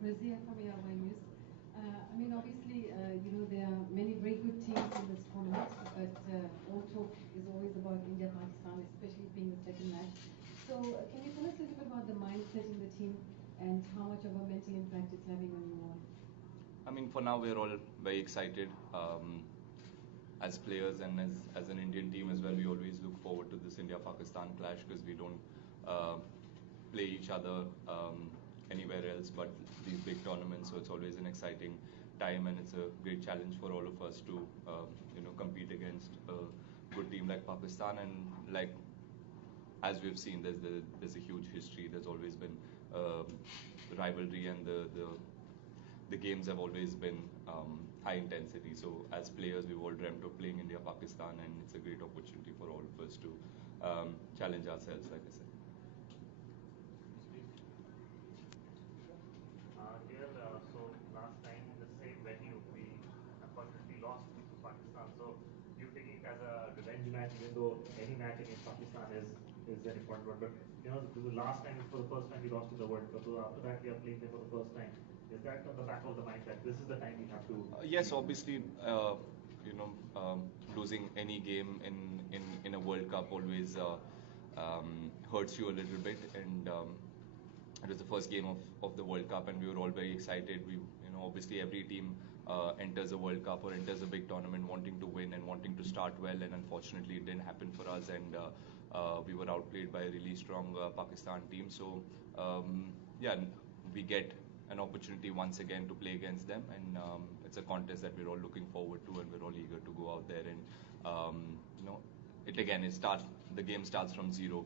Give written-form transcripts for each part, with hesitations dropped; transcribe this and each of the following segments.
Rizia from KL News. I mean, obviously, there are many very good teams in this tournament, but all talk is always about India-Pakistan, especially being the second match. So, can you tell us a little bit about the mindset in the team and how much of a mental impact it's having on you all? I mean, for now, we're all very excited. As players and as an Indian team as well, we always look forward to this India-Pakistan clash because we don't play each other anywhere else but these big tournaments. So it's always an exciting time, and it's a great challenge for all of us to compete against a good team like Pakistan. And like as we've seen, there's a huge history. There's always been rivalry, and the games have always been high intensity. So as players, we've all dreamt of playing India-Pakistan, and it's a great opportunity for all of us to challenge ourselves, like I said. So last time in the same venue, we unfortunately lost to Pakistan. So you taking it as a revenge match, even though any match against Pakistan is an important one. But the last time, for the first time, we lost in the World Cup. So after that, we are playing them for the first time. Is that on the back of the mind that this is the time we have to? Yes, obviously, losing any game in a World Cup always hurts you a little bit, and it was the first game of the World Cup, and we were all very excited. Obviously every team enters a World Cup or enters a big tournament wanting to win and wanting to start well, and unfortunately it didn't happen for us, and we were outplayed by a really strong Pakistan team. So yeah, we get an opportunity once again to play against them, and it's a contest that we're all looking forward to, and we're all eager to go out there and the game starts from zero.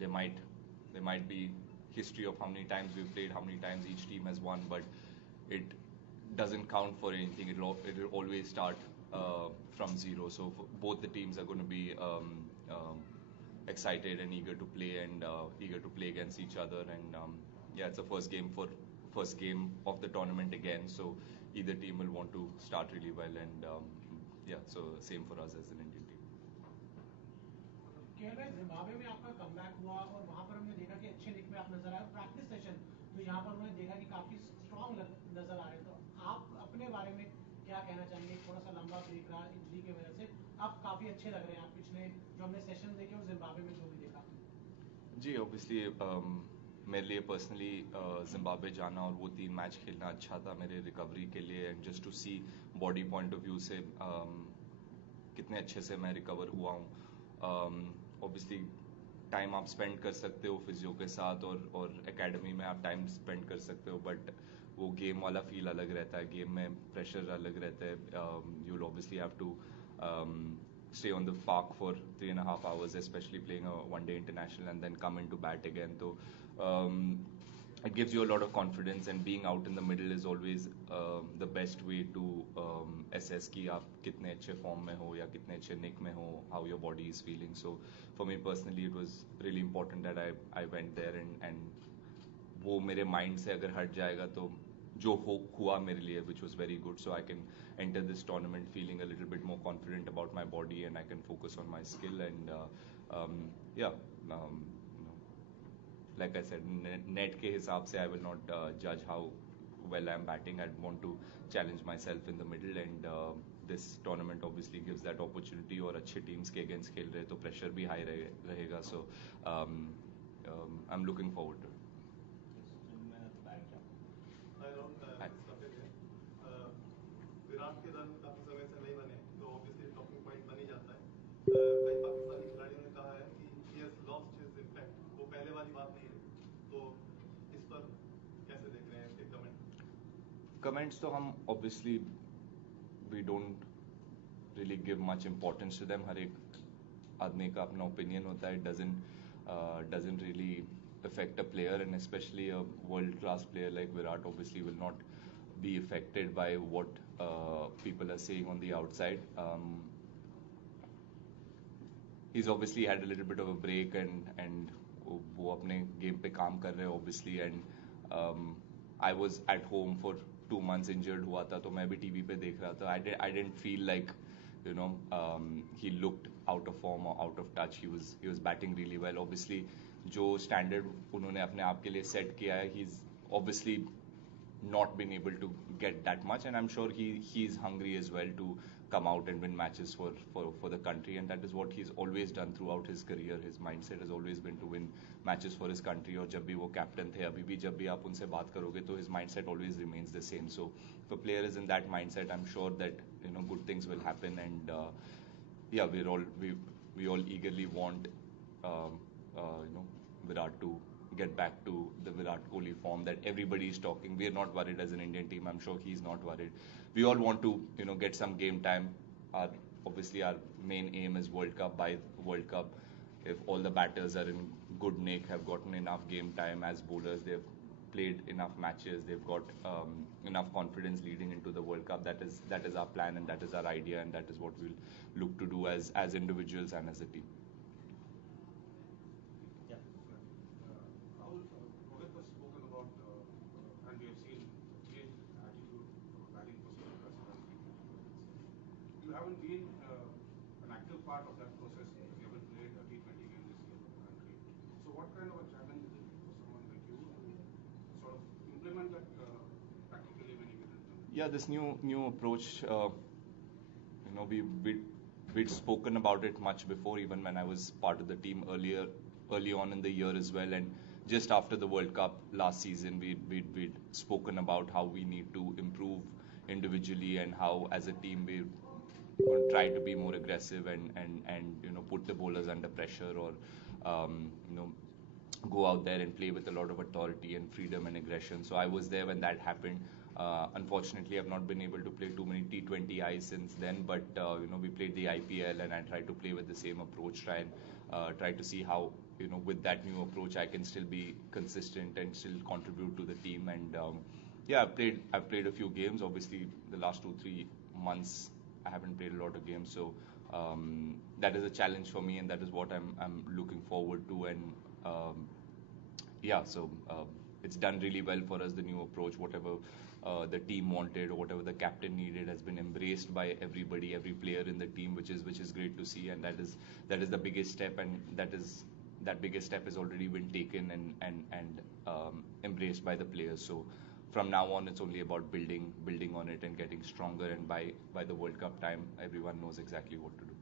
There might be history of how many times we've played, how many times each team has won, but it doesn't count for anything. It'll always start from zero. So both the teams are going to be excited and eager to play, and eager to play against each other. And yeah, it's the first game of the tournament again. So either team will want to start really well, and yeah, so same for us as an Indian team. KL भाई, Zimbabwe में आपका comeback हुआ और वहां पर हमने देखा कि अच्छे निक में आप नजर आए। प्रैक्टिस सेशन तो यहाँ पर उन्होंने देखा कि काफी स्ट्रांग नजर आ रहे हैं। तो आप अपने बारे में क्या कहना चाहेंगे? थोड़ा सा लंबा ब्रेक रहा इंजरी की वजह से, आप काफी अच्छे लग रहे हैं। आप पिछले जो हमने सेशन देखे और जिम्बाब्वे में जो भी देखा। जी, ऑब्वियसली मेरे लिए पर्सनली जिम्बाब्वे जाना और वो 3 मैच खेलना अच्छा था मेरे रिकवरी के लिए, and just to see body point of view से कितने अच्छे से मैं रिकवर हुआ हूँ। ऑब्वियसली टाइम आप स्पेंड कर सकते हो फिजियो के साथ और एकेडमी में आप टाइम स्पेंड कर सकते हो, बट वो गेम वाला फील अलग रहता है। गेम में प्रेशर अलग रहता है। You will obviously have to stay on the park for 3.5 hours, especially playing a one-day international, and then come into bat again. So it gives you a lot of confidence, and being out in the middle is always the best way to assess कि आप कितने अच्छे form में हो या कितने अच्छे निक में हो, how your body is feeling. So for me personally, it was really important that I went there, and वो मेरे माइंड से अगर हट जाएगा तो जो हुआ मेरे लिए, which was very good. So I can enter this tournament feeling a little bit more confident about my body, and I can focus on my skill, and like I said, net के हिसाब से I will not judge how well I'm batting. I want to challenge myself in the middle, and this tournament obviously gives that opportunity. और अच्छे teams के against खेल रहे तो pressure भी high रहेगा. So I'm looking forward to it. Virat के run काफी समय से नहीं बने, तो ऑब्वियसली टॉकिंग पॉइंट बन ही जाता है। कई पाकिस्तानी खिलाड़ियों ने कहा है कि he has lost his impact, वो पहले वाली बात नहीं है। तो इस पर कैसे देख रहे हैं इसके कमेंट्स? तो हम obviously we don't really give much importance to them. हर एक आदमी का अपना ओपिनियन होता है. It doesn't really affect a player, and especially a world class player like Virat obviously will not be affected by what people are saying on the outside. He's obviously had a little bit of a break, and वो अपने game पे काम कर रहे हैं obviously, and I was at home for 2 months injured हुआ था, तो मैं भी टीवी पे देख रहा था. I didn't feel like he looked out of form or out of touch. He was batting really well. Obviously जो स्टैंडर्ड उन्होंने अपने आप के लिए सेट किया है, he's obviously not been able to get that much, and I'm sure he's hungry as well to come out and win matches for the country, and that is what he's always done throughout his career. His mindset has always been to win matches for his country. और जब भी वो captain थे, अभी भी जब भी आप उनसे बात करोगे तो his mindset always remains the same. So if a player is in that mindset, I'm sure that good things will happen, and yeah, we all eagerly want Virat to get back to the Virat Kohli form that everybody is talking. We are not worried as an Indian team. I'm sure he's not worried. We all want to get some game time. Obviously our main aim is World Cup. By World Cup, if all the batters are in good nick, have gotten enough game time as bowlers, they've played enough matches, they've got enough confidence leading into the World Cup. That is our plan, and that is our idea, and that is what we'll look to do as individuals and as a team. Rahul, Rohit has spoken about, and we have seen change attitude from a batting perspective as far as T20 You haven't been an active part of that process because you haven't played a T20 game this year for the country. So what kind of a challenge is it for someone like you to sort of implement that practically when you get into it? Yeah, this new approach, we'd spoken about it much before, even when I was part of the team early on in the year as well, and just after the World Cup last season, we'd spoken about how we need to improve individually and how as a team we're going to try to be more aggressive and put the bowlers under pressure, or go out there and play with a lot of authority and freedom and aggression. So I was there when that happened. Unfortunately, I've not been able to play too many T20Is since then, but we played the IPL, and I tried to play with the same approach, try to see how with that new approach I can still be consistent and still contribute to the team. And yeah, I've played a few games. Obviously, the last 2-3 months I haven't played a lot of games, so that is a challenge for me, and that is what I'm looking forward to. And yeah, so it's done really well for us. The new approach, whatever the team wanted or whatever the captain needed, has been embraced by everybody, every player in the team, which is great to see. And that is the biggest step, and that biggest step has already been taken and embraced by the players. So from now on, it's only about building on it and getting stronger. And by the World Cup time, everyone knows exactly what to do.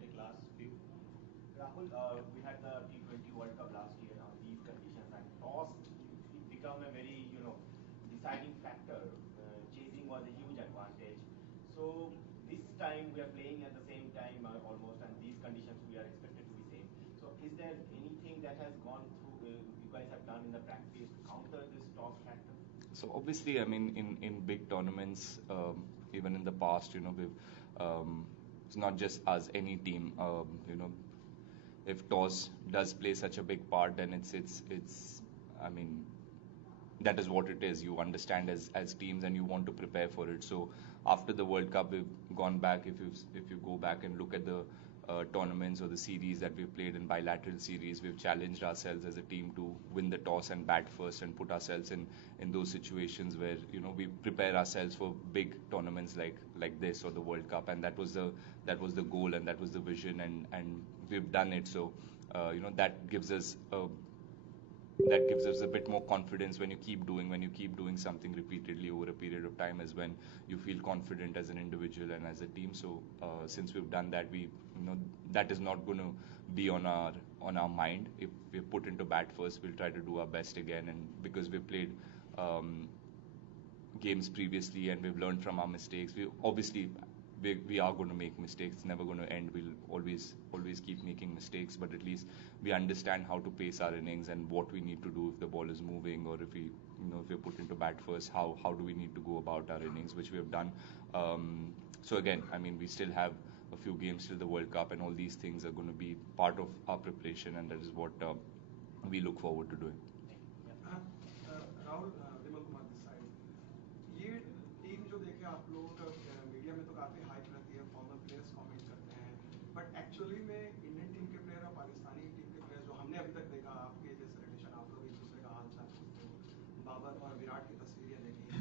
Take last few. Rahul, we had the T20 World Cup last year on these conditions, and toss it become a very deciding factor. Chasing was a huge advantage. So this time we are playing at the same time almost, and these conditions we are expected to be same. So is there anything that has gone through you guys have done in the practice to counter this toss factor? So obviously, I mean, in big tournaments, even in the past, we've it's not just us, any team, if toss does play such a big part, then it's I mean, that is what it is. You understand as teams, and you want to prepare for it. So after the World Cup, we've gone back. If you go back and look at the tournaments or the series that we've played in bilateral series, we've challenged ourselves as a team to win the toss and bat first, and put ourselves in those situations where we prepare ourselves for big tournaments like this or the World Cup. And that was the goal, and that was the vision, and we've done it. So that gives us a bit more confidence when you keep doing something repeatedly over a period of time, is when you feel confident as an individual and as a team. So since we've done that, we that is not going to be on our mind. If we're put into bat first, we'll try to do our best again. And because we've played games previously and we've learned from our mistakes, we are going to make mistakes. It's never going to end. We'll always keep making mistakes, but at least we understand how to pace our innings and what we need to do if the ball is moving, or if we're put into bat first, how do we need to go about our innings, which we have done. So again, I mean, we still have a few games till the World Cup, and all these things are going to be part of our preparation, and that is what we look forward to doing. Rahul, Vimal Kumar this side, ये team जो देखे आप लोगों का media में तो काफी hype रहती है, फॉर्मर प्लेयर्स कमेंट करते हैं, बट एक्चुअली में इंडियन टीम के प्लेयर और पाकिस्तानी टीम के प्लेयर जो हमने अभी तक देखा, आपके जैसे रिलेशन, आप लोग एक दूसरे का हाल चाल पूछते हो, बाबर और विराट की तस्वीरें देखी,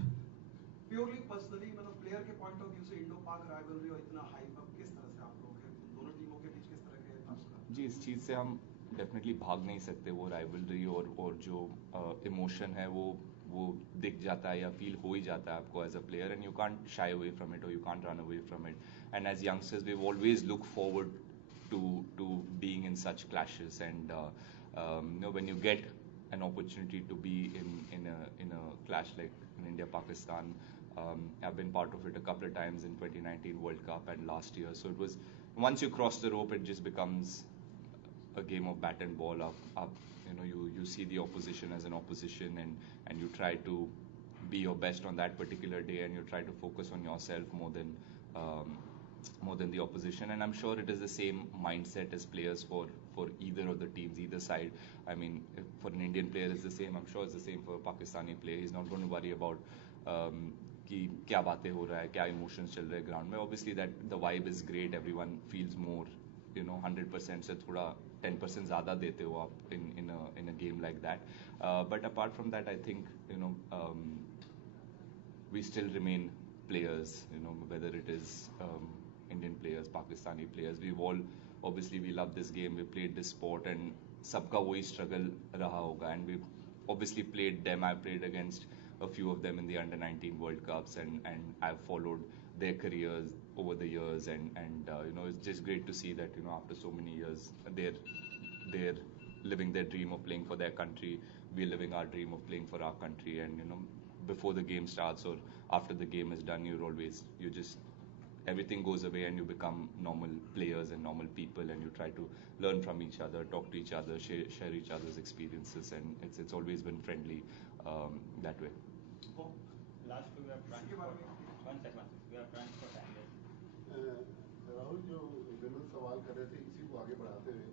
प्योरली पर्सनली मतलब प्लेयर के पॉइंट ऑफ व्यू से इंडो पाक राइवलरी और इतना हाइप अप किस तरह से आप लोगों के दोनों टीमों के बीच किस तरह के ताल्लुकात? जी, इस चीज़ से हम डेफिनेटली भाग नहीं सकते. वो राइवलरी और जो इमोशन है, वो वो दिख जाता है या फील हो ही जाता है आपको as a player, and you can't shy away from it or you can't run away from it. And as youngsters we always look forward to being in such clashes, and when you get an opportunity to be in a clash like in India Pakistan. I've been part of it a couple of times in 2019 World Cup and last year. So it was, once you cross the rope, it just becomes a game of bat and ball. You see the opposition as an opposition, and you try to be your best on that particular day, and you try to focus on yourself more than the opposition. And I'm sure it is the same mindset as players for either of the teams, either side. I mean, for an Indian player it's the same. I'm sure it's the same for a Pakistani player. He's not going to worry about कि क्या बातें हो रहा है, क्या emotions चल रहे हैं ग्राउंड में. Obviously that the vibe is great, everyone feels more, 100% से थोड़ा 10% ज़्यादा देते हो आप in a game like that. But apart from that, I think we still remain players, whether it is Indian players, Pakistani players. We've all, obviously we love this game, we played this sport, and सबका वही struggle रहा होगा. And we've obviously played them. I played against a few of them in the under-19 World Cups, and I've followed their careers over the years, and it's just great to see that after so many years they're living their dream of playing for their country. We're living our dream of playing for our country, and before the game starts or after the game is done, everything goes away and you become normal players and normal people, and you try to learn from each other, talk to each other, share each other's experiences, and it's always been friendly that way. Oh, last two we have run for one second. We have run for time. Rahul, जो विनोद सवाल कर रहे थे, इसी को आगे बढ़ाते हुए,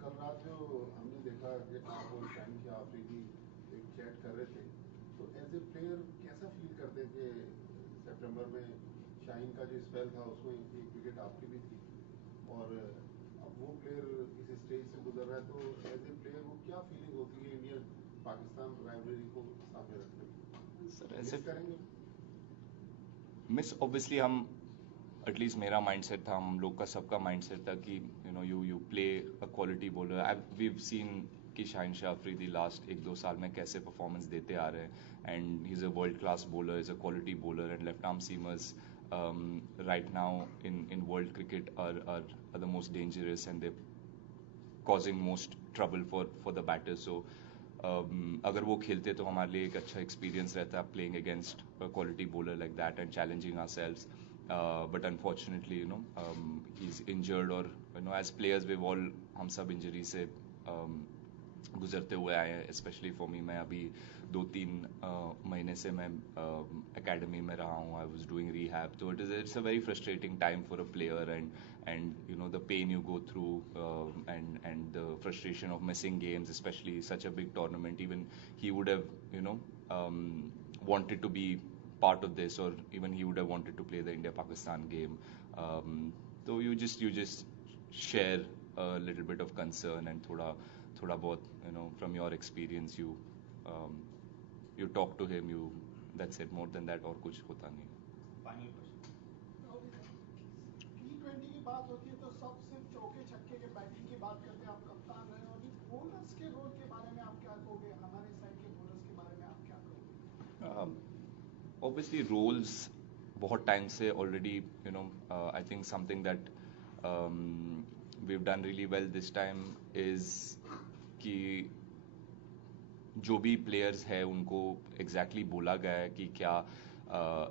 कल रात जो हमने देखा कि आप और शाहीन की आफरीदी एक चैट कर रहे थे, तो एज ए प्लेयर कैसा फील करते कि सितंबर में शाहीन का जो स्पेल था उसमें एक विकेट आपकी भी थी, और अब वो प्लेयर इस स्टेज से गुजर रहा है, तो एज ए प्लेयर वो क्या फीलिंग होती है इंडिया पाकिस्तान राइवलरी को सामने रखने की? सर ऐसे करेंगे मिस, ऑब्वियसली हम, एटलीस्ट मेरा माइंडसेट था, हम लोग का सबका माइंडसेट था कि you play a quality bowler. We've seen कि शाहीन शाह अफरीदी लास्ट 1-2 साल में कैसे परफॉर्मेंस देते आ रहे हैं, and he is a world class bowler, is a quality bowler, and left arm seamers right now in world cricket are the most dangerous, and they're causing most trouble for the batters. So अगर वो खेलते तो हमारे लिए एक अच्छा experience रहता है playing against a quality bowler like that and challenging ourselves. But unfortunately he's injured, or as players we've all, हम सब इंजरी से गुजरते हुए आए हैं. स्पेशली फॉर मी, मैं अभी 2-3 महीने से मैं एकेडमी में रहा हूँ. आई वाज डूइंग रिहैब, तो it's a very frustrating time for a player, and the pain you go through, and the frustration of missing games, especially such a big tournament. Even he would have wanted to be part of this, or even he would have wanted to play the India-Pakistan game. So you just share a little bit of concern, and thoda bahut, from your experience, you talk to him, that's it. More than that और कुछ होता नहीं. Final question. T20 की बात होती है तो सब सिर्फ चौके छक्के के बैटिंग की बात करते हैं. आप कप्तान रहे, और बॉलर्स के रोल के बारे में आप क्या कहोगे? हमारे साइड के बॉलर्स के बारे में आप क्या कहोगे? Obviously roles बहुत टाइम से already, I think something that we've done really well this time is कि जो भी प्लेयर्स है उनको एग्जैक्टली बोला गया है कि क्या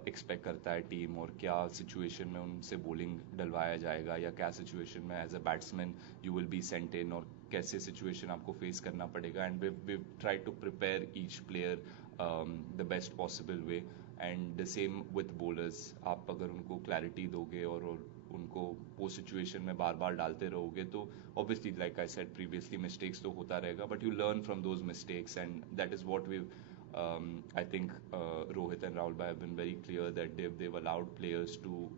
एक्सपेक्ट करता है टीम, और क्या सिचुएशन में उनसे बॉलिंग डलवाया जाएगा, या क्या सिचुएशन में as a batsman you will be sent in, और कैसे सिचुएशन आपको फेस करना पड़ेगा. And we try to prepare each player the best possible way. And the same with bowlers, आप अगर उनको क्लैरिटी दोगे और उनको वो सिचुएशन में बार बार डालते रहोगे, तो obviously like I said previously, mistakes तो होता रहेगा, but you learn from those mistakes, and that is what we've I think Rohit and Rahul have been very clear that they've allowed players to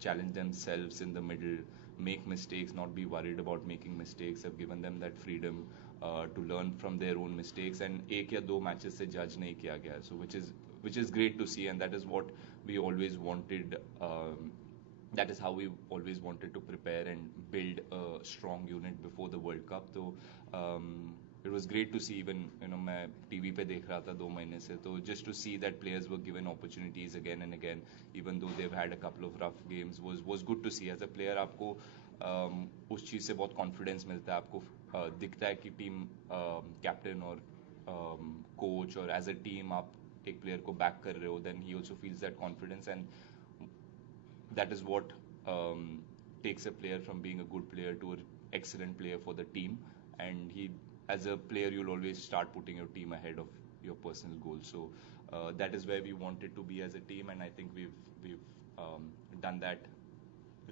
challenge themselves in the middle, make mistakes, not be worried about making mistakes. Have given them that freedom to learn from their own mistakes, and एक या दो matches से judge नहीं किया गया, so which is great to see, and that is what we always wanted. That is how we always wanted to prepare and build a strong unit before the World Cup. So it was great to see, even मैं TV पे देख रहा था 2 महीने से, तो just to see that players were given opportunities again and again, even though they've had a couple of rough games, was good to see. As a player आपको उस चीज़ से बहुत confidence मिलता है, आपको दिखता है कि टीम कैप्टन और कोच और एज अ टीम आप एक प्लेयर को बैक कर रहे हो, then he also feels that confidence, and that is what takes a player from being a good player to an excellent player for the team. And as a player, you'll always start putting your team ahead of your personal goals. So that is where we wanted to be as a team, and I think we've done that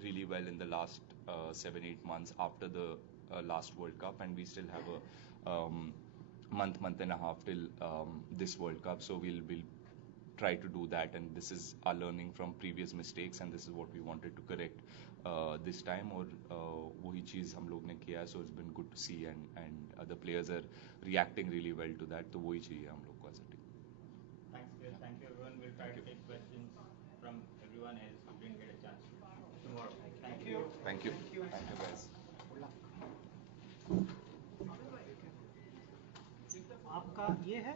really well in the last 7-8 months after the last World Cup, and we still have a month and a half till this World Cup. So we'll try to do that, and this is our learning from previous mistakes, and this is what we wanted to correct this time. और वही चीज़ हम लोग ने किया, so it's been good to see, and the players are reacting really well to that. तो वही चाहिए हम लोग को as a team. Thanks, Chris. Thank you, everyone. We'll try to take questions from everyone else who didn't get a chance tomorrow. Thank you. Thank you. Thank you, guys. आपका ये है